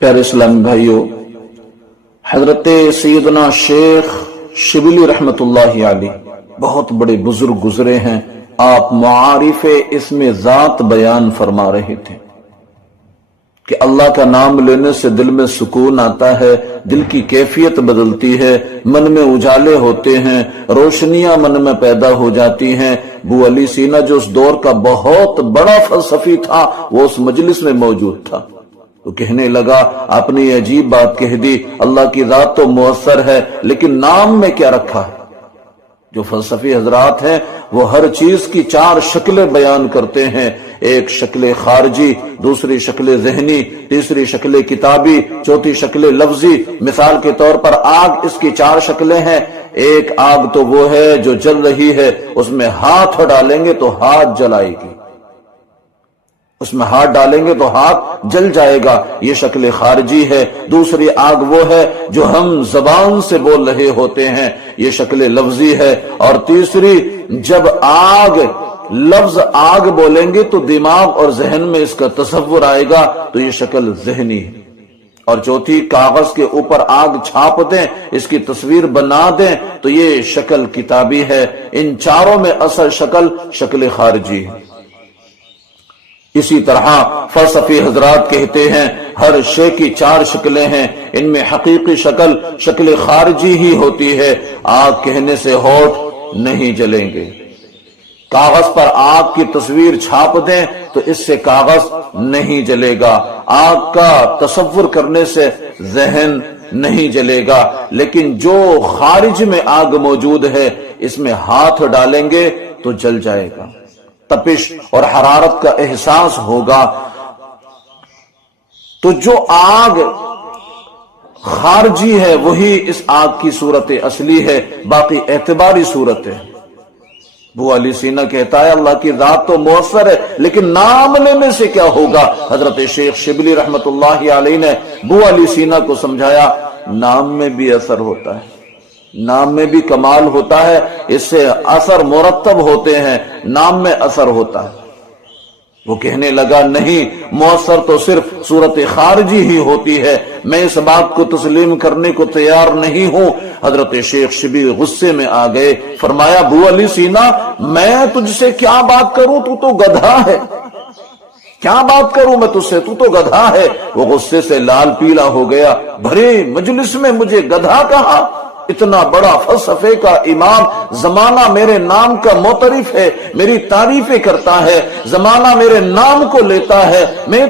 प्यारे इस्लामी भाइयों, हजरत सैयदना शेख शिबली रहमतुल्लाहि अलैह बहुत बड़े बुजुर्ग गुजरे हैं। आप मुआरिफे इसमें जात बयान फरमा रहे थे कि अल्लाह का नाम लेने से दिल में सुकून आता है, दिल की कैफियत बदलती है, मन में उजाले होते हैं, रोशनियां मन में पैदा हो जाती हैं। अबू अली सीना जो उस दौर का बहुत बड़ा फलसफी था, वो उस मजलिस में मौजूद था। तो कहने लगा, आपने अजीब बात कह दी, अल्लाह की रात तो मुअस्सर है, लेकिन नाम में क्या रखा है? जो फलसफी हजरात हैं वो हर चीज की चार शक्लें बयान करते हैं। एक शक्ल खारजी, दूसरी शक्ल ज़हनी, तीसरी शक्ल किताबी, चौथी शक्ल लफ्जी। मिसाल के तौर पर आग, इसकी चार शक्लें हैं। एक आग तो वो है जो जल रही है, उसमें हाथ डालेंगे तो हाथ जलाएगी, उसमें हाथ डालेंगे तो हाथ जल जाएगा, ये शक्ल खारजी है। दूसरी आग वो है जो हम जबान से बोल रहे होते हैं, ये शक्ल लफ्जी है। और तीसरी, जब आग लफ्ज आग बोलेंगे तो दिमाग और जहन में इसका तसव्वुर आएगा, तो ये शक्ल ज़हनी है। और चौथी, कागज के ऊपर आग छाप दें, इसकी तस्वीर बना दें, तो ये शक्ल किताबी है। इन चारों में असल शक्ल खारजी है। इसी तरह फलसफी हजरात कहते हैं हर शे की चार शक्लें हैं, इनमें हकीकी शक्ल खारजी ही होती है। आग कहने से होठ नहीं जलेंगे, कागज पर आग की तस्वीर छाप दें तो इससे कागज नहीं जलेगा, आग का तसव्वुर करने से जहन नहीं जलेगा। लेकिन जो खारिज में आग मौजूद है, इसमें हाथ डालेंगे तो जल जाएगा, तपिश और हरारत का एहसास होगा। तो जो आग खारजी है वही इस आग की सूरत असली है, बाकी एतबारी सूरत है। अबू अली सीना कहता है अल्लाह की रात तो मुअस्सर है, लेकिन नाम लेने से क्या होगा? हजरत शेख शिबली रहमतुल्लाहि अलैह ने अबू अली सीना को समझाया, नाम में भी असर होता है, नाम में भी कमाल होता है, इससे असर मुरत्तब होते हैं, नाम में असर होता है। वो कहने लगा, नहीं, मुअस्सर तो सिर्फ सूरत खारजी ही होती है, मैं इस बात को तस्लीम करने को तैयार नहीं हूं। हजरत शेख शिबली गुस्से में आ गए, फरमाया, अबू अली सीना, मैं तुझसे क्या बात करूं, तू तो गधा है, क्या बात करूं मैं तुझसे, तू तो गधा है। वो गुस्से से लाल पीला हो गया, भरे मजलिस में मुझे गधा कहा? इतना बड़ा फलसफे का इमाम, जमाना मेरे नाम का मोतरिफ है, मेरी तारीफें करता है, जमाना मेरे नाम को लेता है, मैं